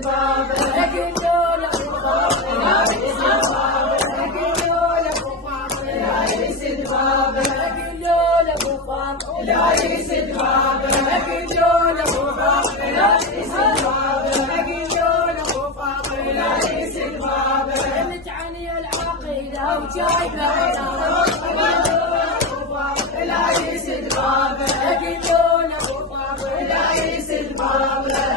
دبابة قولوا له ابو فاضل العريس دبابة قولوا له ابو فاضل العريس دبابة قولوا له ابو فاضل العريس دبابة قولوا له ابو فاضل العريس دبابة قولوا له ابو فاضل العريس دبابة متعني العقيدة وجايبه العريس دبابة قولوا له ابو فاضل العريس دبابة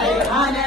حيرانة